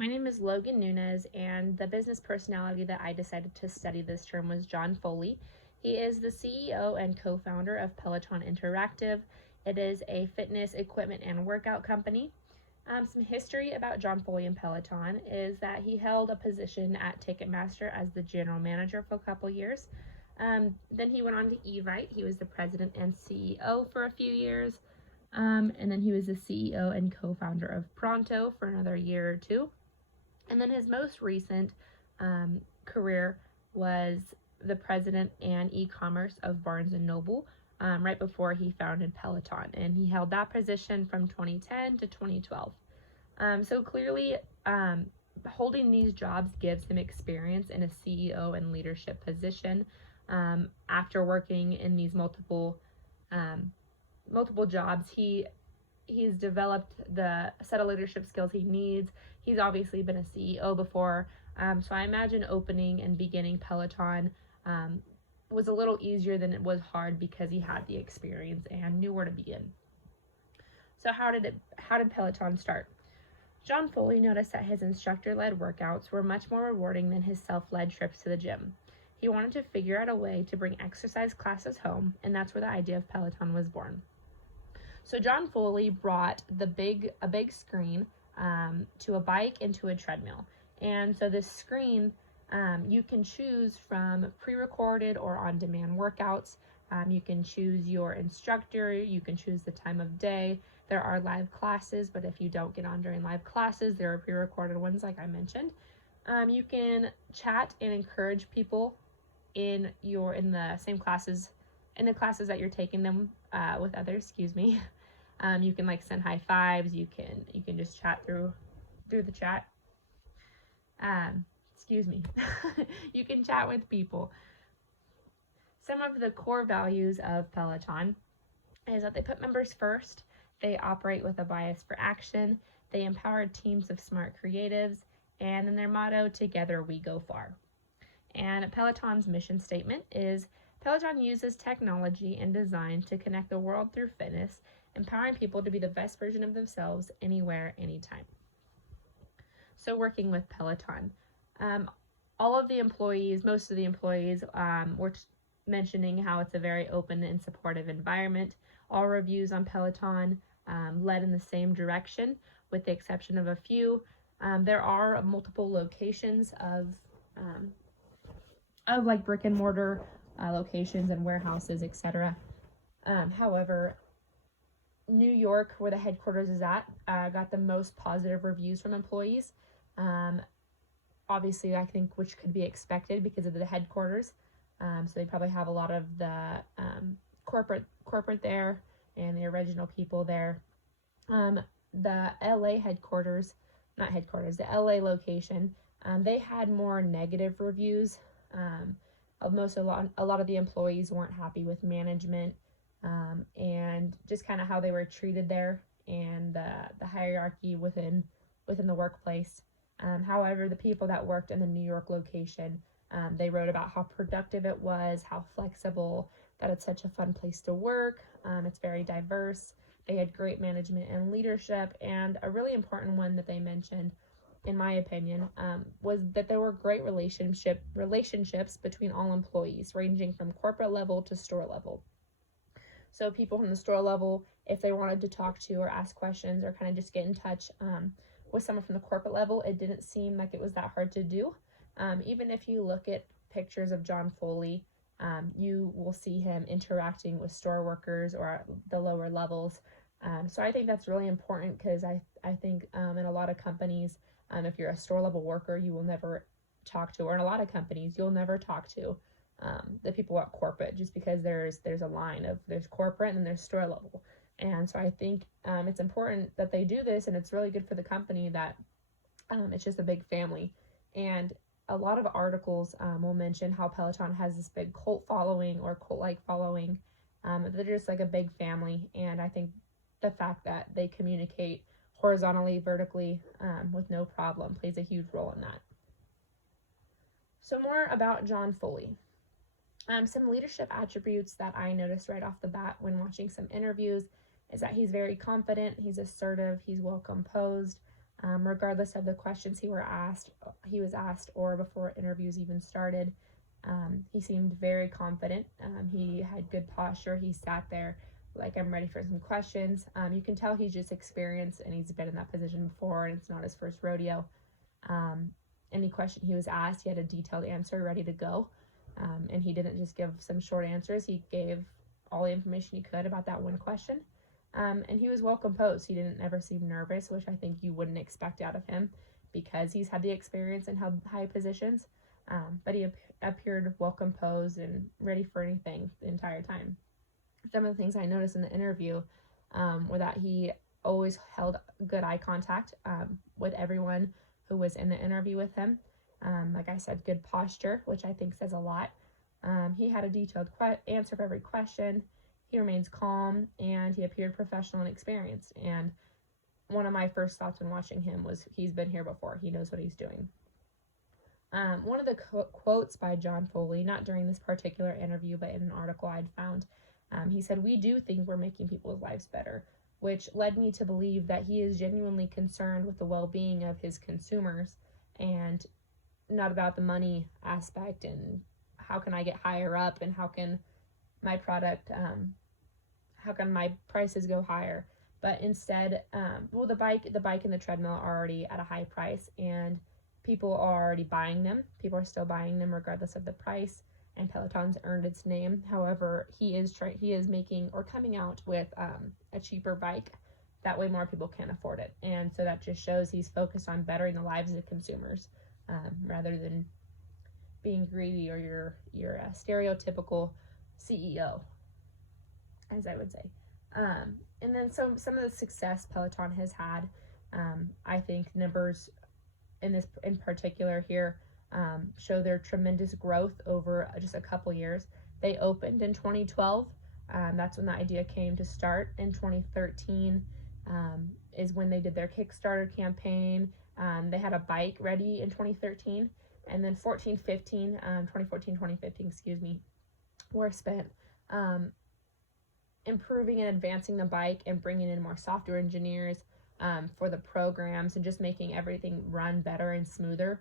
My name is Logan Nunez, and the business personality that I decided to study this term was John Foley. He is the CEO and co founder of Peloton Interactive. It is a fitness equipment and workout company. Some history about John Foley and Peloton is that he held a position at Ticketmaster as the general manager for a couple years. Then he went on to Evite. He was the president and CEO for a few years. And then he was the CEO and co founder of Pronto for another year or two. And then his most recent career was the president and e-commerce of Barnes & Noble right before he founded Peloton. And he held that position from 2010 to 2012. So clearly, holding these jobs gives him experience in a CEO and leadership position. After working in these multiple jobs, he's developed the set of leadership skills he needs. He's obviously been a CEO before, so I imagine opening and beginning Peloton was a little easier than it was hard because he had the experience and knew where to begin. So how did Peloton start? John Foley noticed that his instructor-led workouts were much more rewarding than his self-led trips to the gym. He wanted to figure out a way to bring exercise classes home, and that's where the idea of Peloton was born. So John Foley brought a big screen to a bike and to a treadmill. And so this screen, you can choose from pre-recorded or on-demand workouts. You can choose your instructor. You can choose the time of day. There are live classes, but if you don't get on during live classes, there are pre-recorded ones like I mentioned. You can chat and encourage people in the same classes, in the classes that you're taking them with others. You can send high fives. You can just chat through the chat. You can chat with people. Some of the core values of Peloton is that they put members first. They operate with a bias for action. They empower teams of smart creatives, and then their motto, "Together we go far." And Peloton's mission statement is, Peloton uses technology and design to connect the world through fitness, empowering people to be the best version of themselves anywhere, anytime. So working with Peloton, most of the employees were mentioning how it's a very open and supportive environment. All reviews on Peloton led in the same direction, with the exception of a few. There are multiple locations of brick and mortar locations and warehouses, etc. However, New York, where the headquarters is at, got the most positive reviews from employees. Obviously, I think which could be expected because of the headquarters. So they probably have a lot of the corporate there and the original people there. The LA the LA location, they had more negative reviews. A lot of the employees weren't happy with management and just kind of how they were treated there and the hierarchy within the workplace. However, the people that worked in the New York location, they wrote about how productive it was, how flexible, that it's such a fun place to work. It's very diverse. They had great management and leadership, and a really important one that they mentioned, in my opinion, was that there were great relationships between all employees, ranging from corporate level to store level. So people from the store level, if they wanted to talk to or ask questions or kind of just get in touch with someone from the corporate level, it didn't seem like it was that hard to do. Even if you look at pictures of John Foley, you will see him interacting with store workers or at the lower levels. So I think that's really important because I think in a lot of companies, if you're a store level worker, you will never talk to, or in a lot of companies, you'll never talk to the people at corporate, just because there's a line of there's corporate and then there's store level. And so I think it's important that they do this, and it's really good for the company that it's just a big family. And a lot of articles will mention how Peloton has this big cult following or cult-like following. They're just like a big family, and I think the fact that they communicate horizontally, vertically, with no problem plays a huge role in that. So more about John Foley. Some leadership attributes that I noticed right off the bat when watching some interviews is that he's very confident, he's assertive, he's well composed, regardless of the questions he was asked, or before interviews even started. He seemed very confident. He had good posture. He sat there like, I'm ready for some questions. You can tell he's just experienced and he's been in that position before, and it's not his first rodeo. Any question he was asked, he had a detailed answer ready to go. And he didn't just give some short answers. He gave all the information he could about that one question. And he was well composed. He didn't ever seem nervous, which I think you wouldn't expect out of him because he's had the experience and held high positions. But he appeared well composed and ready for anything the entire time. Some of the things I noticed in the interview were that he always held good eye contact with everyone who was in the interview with him. Like I said, good posture, which I think says a lot. He had a detailed answer for every question. He remains calm, and he appeared professional and experienced. And one of my first thoughts when watching him was, he's been here before. He knows what he's doing. One of the quotes by John Foley, not during this particular interview, but in an article I'd found, he said, "We do think we're making people's lives better," which led me to believe that he is genuinely concerned with the well-being of his consumers and not about the money aspect and how can I get higher up and how can my product, how can my prices go higher. But instead, the bike and the treadmill are already at a high price, and people are already buying them. People are still buying them regardless of the price, and Peloton's earned its name. However, he is making or coming out with a cheaper bike. That way more people can afford it. And so that just shows he's focused on bettering the lives of consumers rather than being greedy or your stereotypical CEO, as I would say. And then some of the success Peloton has had, I think numbers in particular here show their tremendous growth over just a couple years. They opened in 2012. That's when the idea came to start. In 2013 is when they did their Kickstarter campaign. They had a bike ready in 2013. And then 2014, 2015, were spent improving and advancing the bike and bringing in more software engineers for the programs and just making everything run better and smoother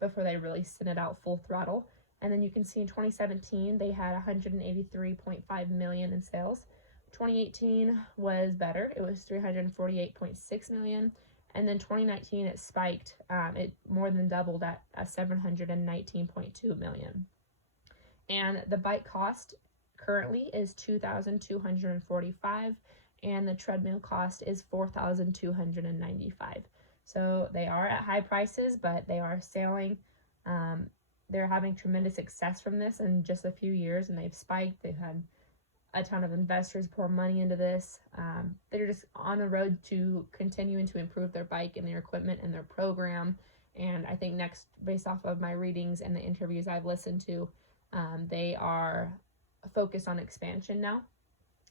before they really sent it out full throttle. And then you can see in 2017 they had 183.5 million in sales. 2018 was better. It was 348.6 million. And then 2019 it spiked. It more than doubled at 719.2 million. And the bike cost currently is $2,245, and the treadmill cost is $4,295. So they are at high prices, but they are selling. They're having tremendous success from this in just a few years, and they've spiked. They've had a ton of investors pour money into this. They're just on the road to continuing to improve their bike and their equipment and their program. And I think next, based off of my readings and the interviews I've listened to, they are focused on expansion now.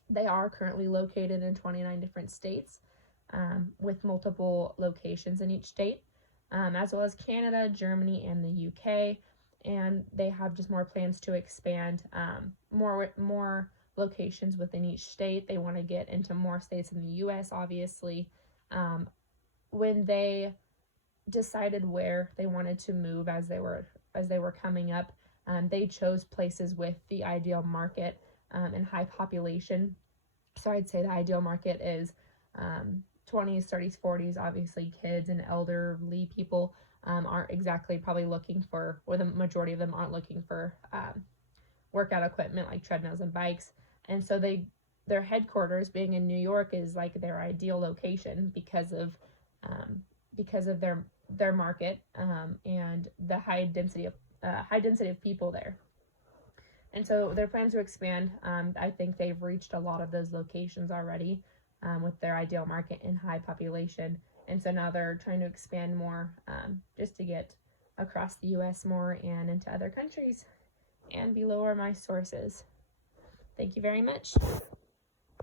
They are currently located in 29 different states with multiple locations in each state, as well as Canada, Germany, and the UK. And they have just more plans to expand more locations within each state. They want to get into more states in the US, obviously. When they decided where they wanted to move as they were coming up, they chose places with the ideal market and high population. So I'd say the ideal market is 20s, 30s, 40s. Obviously, kids and elderly people aren't exactly probably looking for, or the majority of them aren't looking for workout equipment like treadmills and bikes. And so their headquarters being in New York is like their ideal location because of their market and the high density of people there. And so their plans to expand, I think they've reached a lot of those locations already with their ideal market and high population. And so now they're trying to expand more just to get across the US more and into other countries. And below are my sources. Thank you very much.